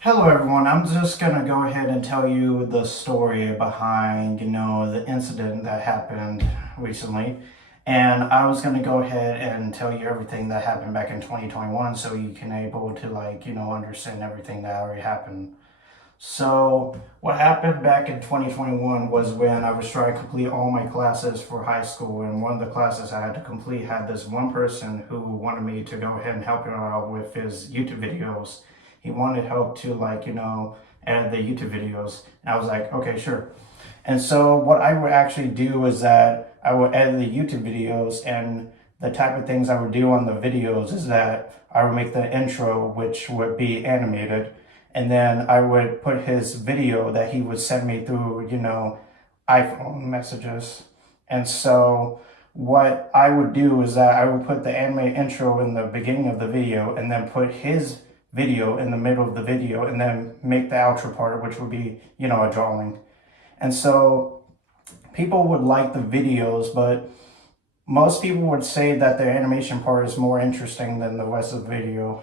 Hello everyone, I'm just gonna go ahead and tell you the story behind, the incident that happened recently. And I was gonna go ahead and tell you everything that happened back in 2021 so you can able to understand everything that already happened. So what happened back in 2021 was when I was trying to complete all my classes for high school, and one of the classes I had to complete had this one person who wanted me to go ahead and help him out with his YouTube videos. He wanted help to edit the YouTube videos. And I was like, okay, sure. And so what I would actually do is that I would edit the YouTube videos, and the type of things I would do on the videos is that I would make the intro, which would be animated, and then I would put his video that he would send me through, iPhone messages. And so what I would do is that I would put the animated intro in the beginning of the video and then put his video in the middle of the video and then make the outro part, which would be, a drawing. And so people would like the videos, but most people would say that the animation part is more interesting than the rest of the video.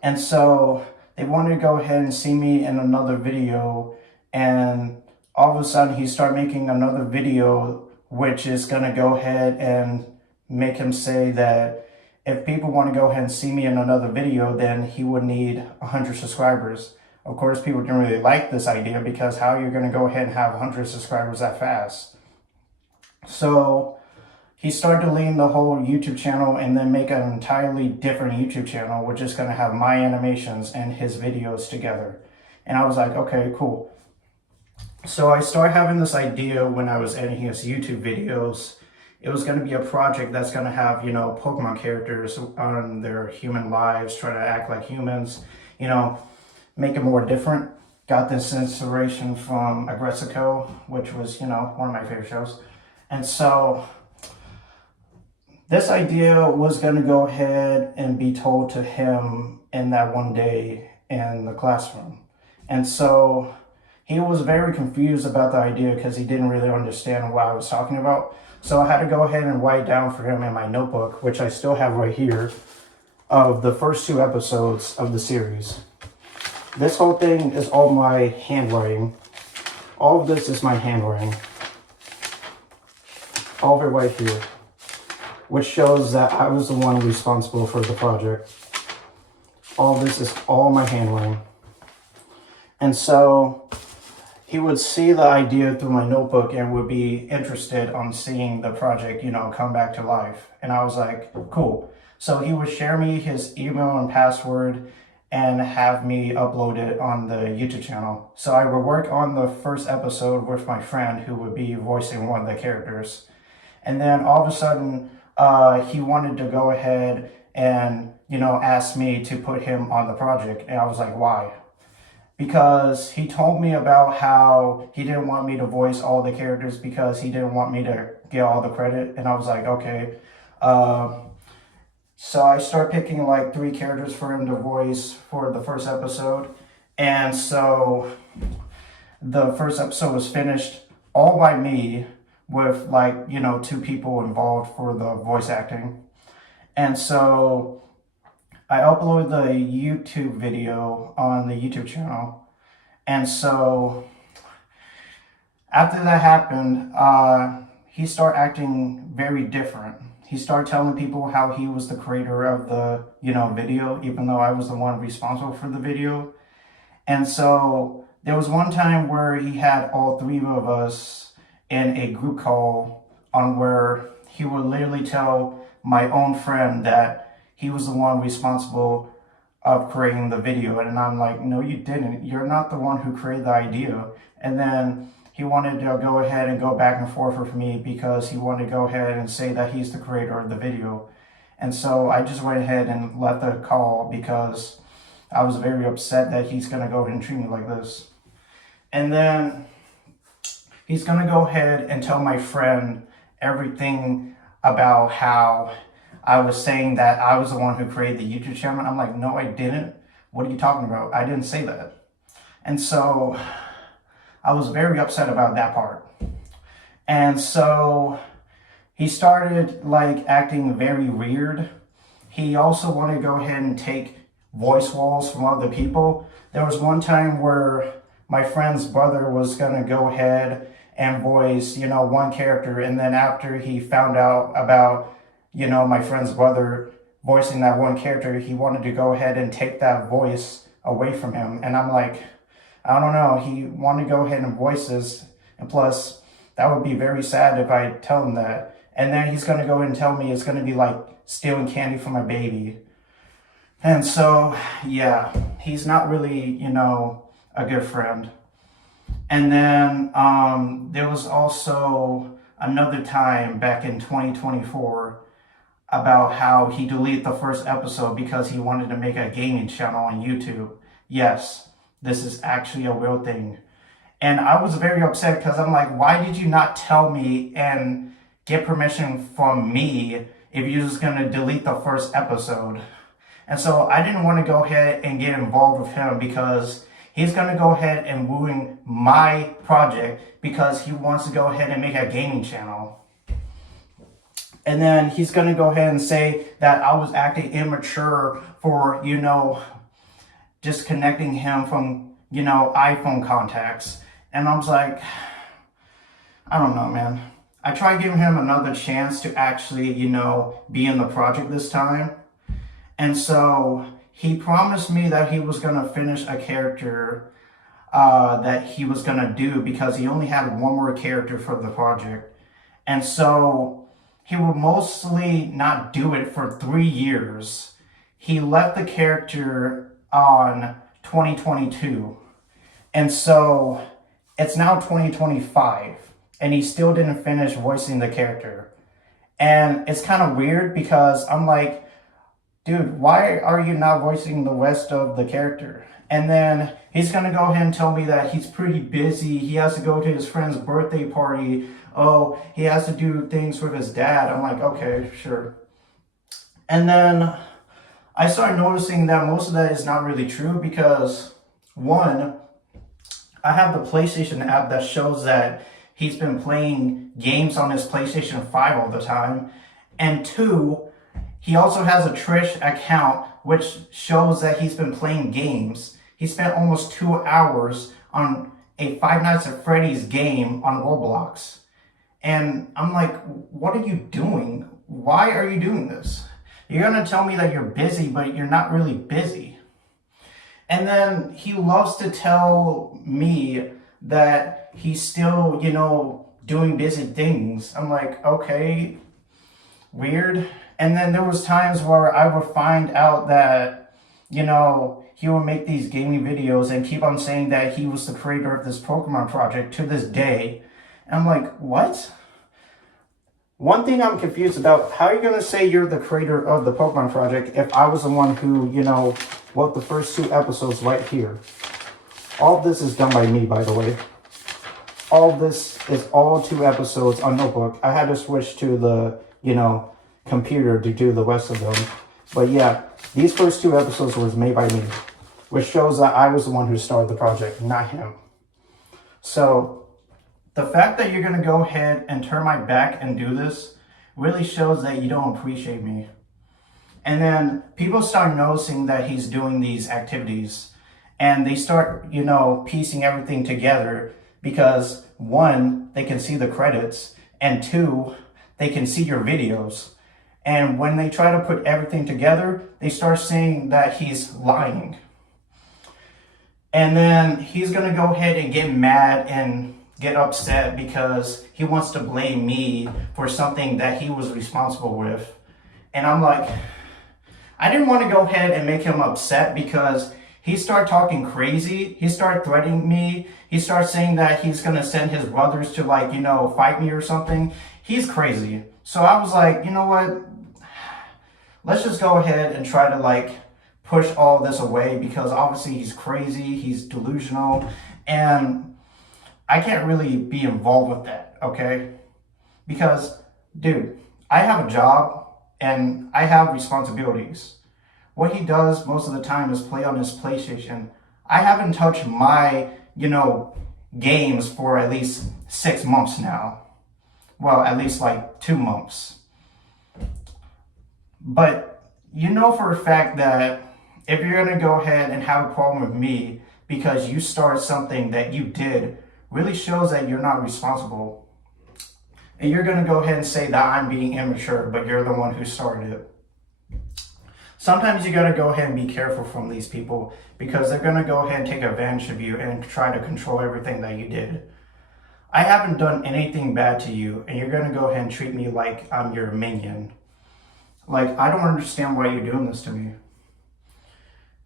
And so they wanted to go ahead and see me in another video, and all of a sudden he started making another video, which is going to go ahead and make him say that if people want to go ahead and see me in another video, then he would need 100 subscribers. Of course, people didn't really like this idea because how are you going to go ahead and have 100 subscribers that fast? So he started deleting the whole YouTube channel and then make an entirely different YouTube channel, which is going to have my animations and his videos together. And I was like, okay, cool. So I started having this idea when I was editing his YouTube videos. It was going to be a project that's going to have, Pokemon characters on their human lives, try to act like humans, make it more different. Got this inspiration from Aggressico, which was, one of my favorite shows. And so this idea was going to go ahead and be told to him in that one day in the classroom. And so he was very confused about the idea because he didn't really understand what I was talking about. So I had to go ahead and write down for him in my notebook, which I still have right here, of the first 2 episodes of the series. This whole thing is all my handwriting. All of this is my handwriting. All of it right here, which shows that I was the one responsible for the project. All of this is all my handwriting. And so he would see the idea through my notebook and would be interested on seeing the project, come back to life. And I was like, cool. So he would share me his email and password and have me upload it on the YouTube channel. So I would work on the first episode with my friend who would be voicing one of the characters. And then all of a sudden, he wanted to go ahead and, ask me to put him on the project. And I was like, why? Because he told me about how he didn't want me to voice all the characters because he didn't want me to get all the credit. And I was like, okay. So I started picking like 3 characters for him to voice for the first episode. And so the first episode was finished all by me with 2 people involved for the voice acting. And so I uploaded the YouTube video on the YouTube channel. And so after that happened, he started acting very different. He started telling people how he was the creator of the, video, even though I was the one responsible for the video. And so there was one time where he had all 3 of us in a group call on where he would literally tell my own friend that he was the one responsible of creating the video. And I'm like, no, you didn't. You're not the one who created the idea. And then he wanted to go ahead and go back and forth with me because he wanted to go ahead and say that he's the creator of the video. And so I just went ahead and let the call because I was very upset that he's going to go ahead and treat me like this. And then he's going to go ahead and tell my friend everything about how I was saying that I was the one who created the YouTube channel. I'm like, no, I didn't. What are you talking about? I didn't say that. And so I was very upset about that part. And so he started acting very weird. He also wanted to go ahead and take voice walls from other people. There was one time where my friend's brother was gonna go ahead and voice, one character, and then after he found out about, my friend's brother voicing that one character, he wanted to go ahead and take that voice away from him. And I'm like, I don't know, he wanted to go ahead and voice this, and plus, that would be very sad if I tell him that. And then he's gonna go ahead and tell me it's gonna be like stealing candy from a baby. And so, yeah, he's not really, a good friend. And then there was also another time back in 2024 about how he deleted the first episode because he wanted to make a gaming channel on YouTube. Yes, this is actually a real thing. And I was very upset because I'm like, why did you not tell me and get permission from me if you're just going to delete the first episode? And so I didn't want to go ahead and get involved with him because he's going to go ahead and ruin my project because he wants to go ahead and make a gaming channel. And then he's going to go ahead and say that I was acting immature for, disconnecting him from, iPhone contacts. And I was like, I don't know, man. I tried giving him another chance to actually, be in the project this time. And so he promised me that he was going to finish a character that he was going to do because he only had one more character for the project. And so he would mostly not do it for 3 years. He left the character on 2022. And so it's now 2025 and he still didn't finish voicing the character. And it's kind of weird because I'm like, dude, why are you not voicing the rest of the character? And then he's going to go ahead and tell me that he's pretty busy. He has to go to his friend's birthday party. Oh, he has to do things with his dad. I'm like, okay, sure. And then I started noticing that most of that is not really true because, one, I have the PlayStation app that shows that he's been playing games on his PlayStation 5 all the time. And two, he also has a Trish account which shows that he's been playing games. He spent almost 2 hours on a Five Nights at Freddy's game on Roblox. And I'm like, what are you doing? Why are you doing this? You're going to tell me that you're busy, but you're not really busy. And then he loves to tell me that he's still, doing busy things. I'm like, okay, weird. And then there was times where I would find out that, he would make these gaming videos and keep on saying that he was the creator of this Pokemon project to this day. And I'm like, what? One thing I'm confused about, how are you going to say you're the creator of the Pokemon project if I was the one who, wrote the first 2 episodes right here? All of this is done by me, by the way. All of this is all 2 episodes on Notebook. I had to switch to the, computer to do the rest of them. But yeah, these first 2 episodes was made by me, which shows that I was the one who started the project, not him. So the fact that you're going to go ahead and turn my back and do this really shows that you don't appreciate me. And then people start noticing that he's doing these activities and they start, piecing everything together because 1, they can see the credits, and 2, they can see your videos. And when they try to put everything together, they start saying that he's lying. And then he's going to go ahead and get mad and get upset because he wants to blame me for something that he was responsible with. And I'm like, I didn't want to go ahead and make him upset because he started talking crazy. He started threatening me. He started saying that he's going to send his brothers to fight me or something. He's crazy. So I was like, you know what? Let's just go ahead and try to push all this away because obviously he's crazy. He's delusional. And I can't really be involved with that, okay? Because, dude, I have a job and I have responsibilities. What he does most of the time is play on his PlayStation. I haven't touched my, games for at least 6 months now. Well, at least 2 months. But you know for a fact that if you're going to go ahead and have a problem with me because you started something that you did, really shows that you're not responsible. And you're going to go ahead and say that I'm being immature, but you're the one who started it. Sometimes you got to go ahead and be careful from these people because they're going to go ahead and take advantage of you and try to control everything that you did. I haven't done anything bad to you, and you're going to go ahead and treat me like I'm your minion. Like, I don't understand why you're doing this to me.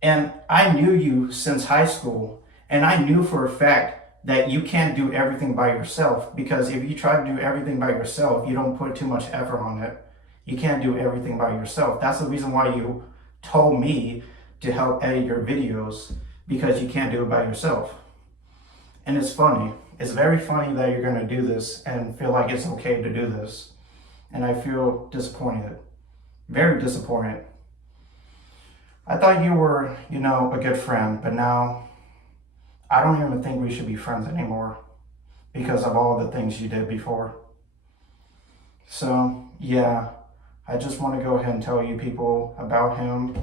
And I knew you since high school, and I knew for a fact that you can't do everything by yourself, because if you try to do everything by yourself, you don't put too much effort on it. You can't do everything by yourself. That's the reason why you told me to help edit your videos, because you can't do it by yourself. And it's funny. It's very funny that you're going to do this and feel like it's okay to do this. And I feel disappointed. Very disappointed. I thought you were, a good friend, but now I don't even think we should be friends anymore because of all the things you did before. So, yeah, I just want to go ahead and tell you people about him,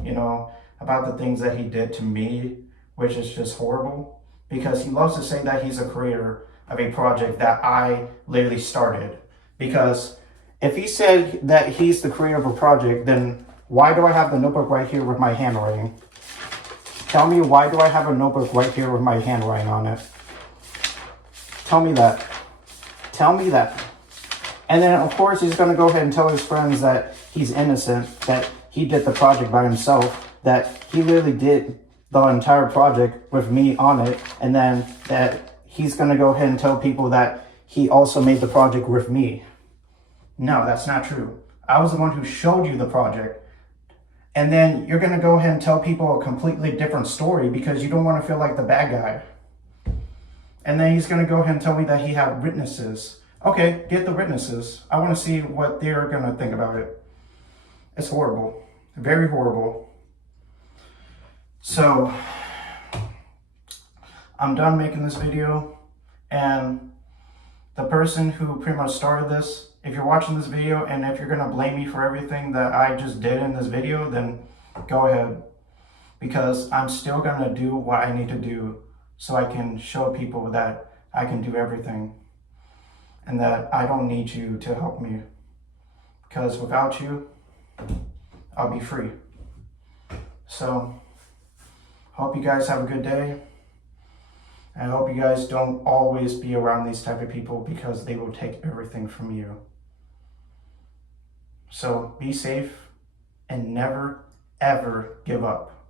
about the things that he did to me, which is just horrible, because he loves to say that he's a creator of a project that I literally started. Because if he said that he's the creator of a project, then why do I have the notebook right here with my handwriting? Tell me, why do I have a notebook right here with my handwriting on it? Tell me that. Tell me that. And then, of course, he's going to go ahead and tell his friends that he's innocent, that he did the project by himself, that he really did the entire project with me on it, and then that he's going to go ahead and tell people that he also made the project with me. No, that's not true. I was the one who showed you the project. And then you're going to go ahead and tell people a completely different story because you don't want to feel like the bad guy. And then he's going to go ahead and tell me that he had witnesses. Okay, get the witnesses. I want to see what they're going to think about it. It's horrible. Very horrible. So, I'm done making this video. And the person who pretty much started this, if you're watching this video and if you're going to blame me for everything that I just did in this video, then go ahead. Because I'm still going to do what I need to do so I can show people that I can do everything. And that I don't need you to help me. Because without you, I'll be free. So, hope you guys have a good day. I hope you guys don't always be around these type of people because they will take everything from you. So be safe and never, ever give up.